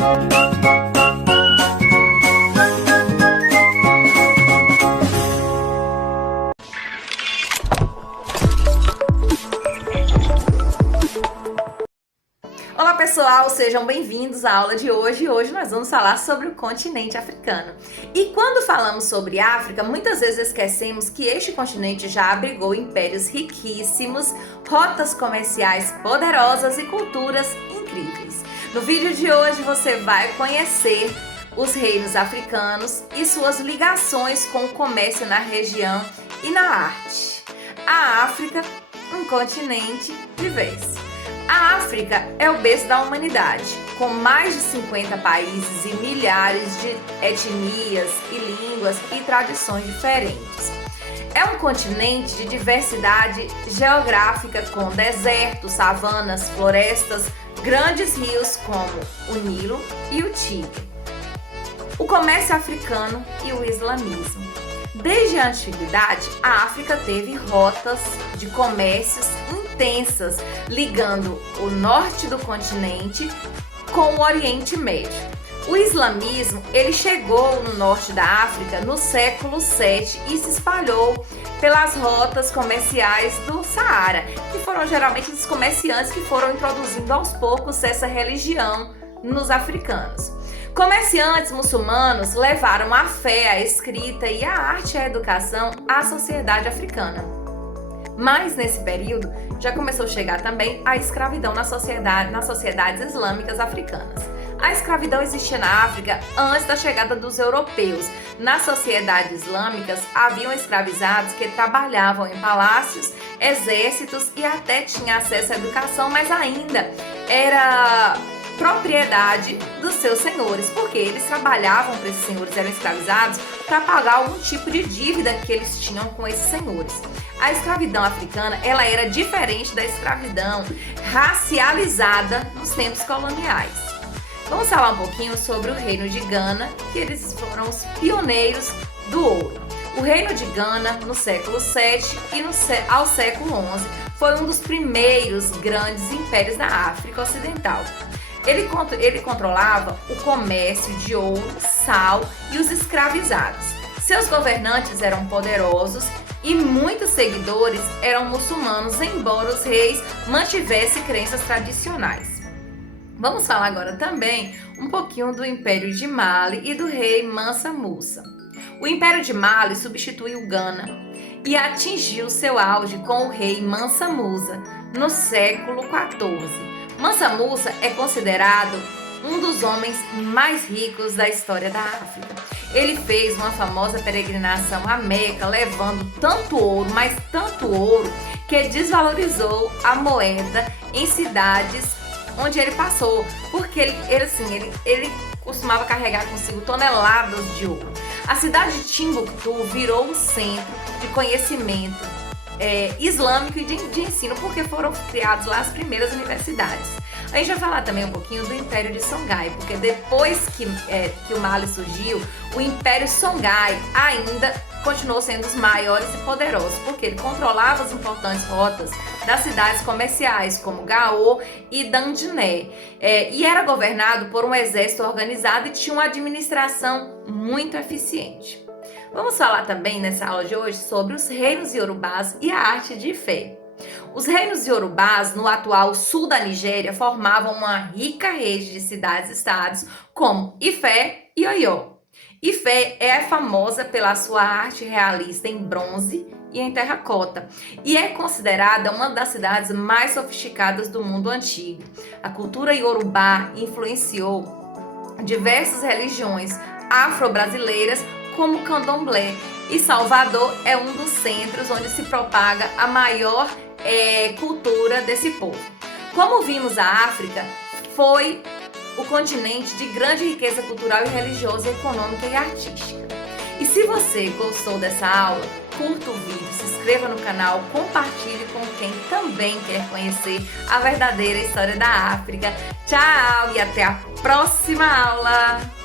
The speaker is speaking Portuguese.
Olá pessoal, sejam bem-vindos à aula de hoje. Hoje nós vamos falar sobre o continente africano. E quando falamos sobre África, muitas vezes esquecemos que este continente já abrigou impérios riquíssimos, rotas comerciais poderosas e culturas incríveis. No vídeo de hoje você vai conhecer os reinos africanos e suas ligações com o comércio na região e na arte. A África, um continente de vez. A África é o berço da humanidade, com mais de 50 países e milhares de etnias e línguas e tradições diferentes. É um continente de diversidade geográfica com desertos, savanas, florestas, grandes rios como o Nilo e o Tigre. O comércio africano e o islamismo. Desde a antiguidade, a África teve rotas de comércios intensas, ligando o norte do continente com o Oriente Médio. O islamismo, ele chegou no norte da África no século VII e se espalhou pelas rotas comerciais do Saara, que foram geralmente os comerciantes que foram introduzindo aos poucos essa religião nos africanos. Comerciantes muçulmanos levaram a fé, a escrita e a arte e a educação à sociedade africana. Mas nesse período já começou a chegar também a escravidão nas sociedades islâmicas africanas. A escravidão existia na África antes da chegada dos europeus. Nas sociedades islâmicas haviam escravizados que trabalhavam em palácios, exércitos e até tinham acesso à educação, mas ainda era propriedade dos seus senhores, porque eles trabalhavam para esses senhores, eram escravizados para pagar algum tipo de dívida que eles tinham com esses senhores. A escravidão africana, ela era diferente da escravidão racializada nos tempos coloniais. Vamos falar um pouquinho sobre o reino de Gana, que eles foram os pioneiros do ouro. O reino de Gana, no século VII e ao século XI, foi um dos primeiros grandes impérios da África Ocidental. Ele controlava o comércio de ouro, sal e os escravizados. Seus governantes eram poderosos e muitos seguidores eram muçulmanos, embora os reis mantivessem crenças tradicionais. Vamos falar agora também um pouquinho do Império de Mali e do rei Mansa Musa. O Império de Mali substituiu Gana e atingiu seu auge com o rei Mansa Musa no século XIV. Mansa Musa é considerado um dos homens mais ricos da história da África. Ele fez uma famosa peregrinação a Meca, levando tanto ouro, mas tanto ouro, que desvalorizou a moeda em cidades onde ele passou, porque ele costumava carregar consigo toneladas de ouro. A cidade de Timbuktu virou um centro de conhecimento islâmico e de ensino, porque foram criadas lá as primeiras universidades. A gente vai falar também um pouquinho do Império de Songhai, porque depois que o Mali surgiu, o Império Songhai ainda continuou sendo os maiores e poderosos, porque ele controlava as importantes rotas das cidades comerciais, como Gao e Dandiné, e era governado por um exército organizado e tinha uma administração muito eficiente. Vamos falar também nessa aula de hoje sobre os reinos iorubás e a arte de Ifé. Os reinos iorubás, no atual sul da Nigéria, formavam uma rica rede de cidades-estados como Ifé e Oyo. Ifé é famosa pela sua arte realista em bronze e em terracota e é considerada uma das cidades mais sofisticadas do mundo antigo. A cultura iorubá influenciou diversas religiões afro-brasileiras, como o candomblé, e Salvador é um dos centros onde se propaga a maior cultura desse povo. Como vimos, a África foi o continente de grande riqueza cultural e religiosa, econômica e artística. E se você gostou dessa aula, curta o vídeo, se inscreva no canal, compartilhe com quem também quer conhecer a verdadeira história da África. Tchau e até a próxima aula!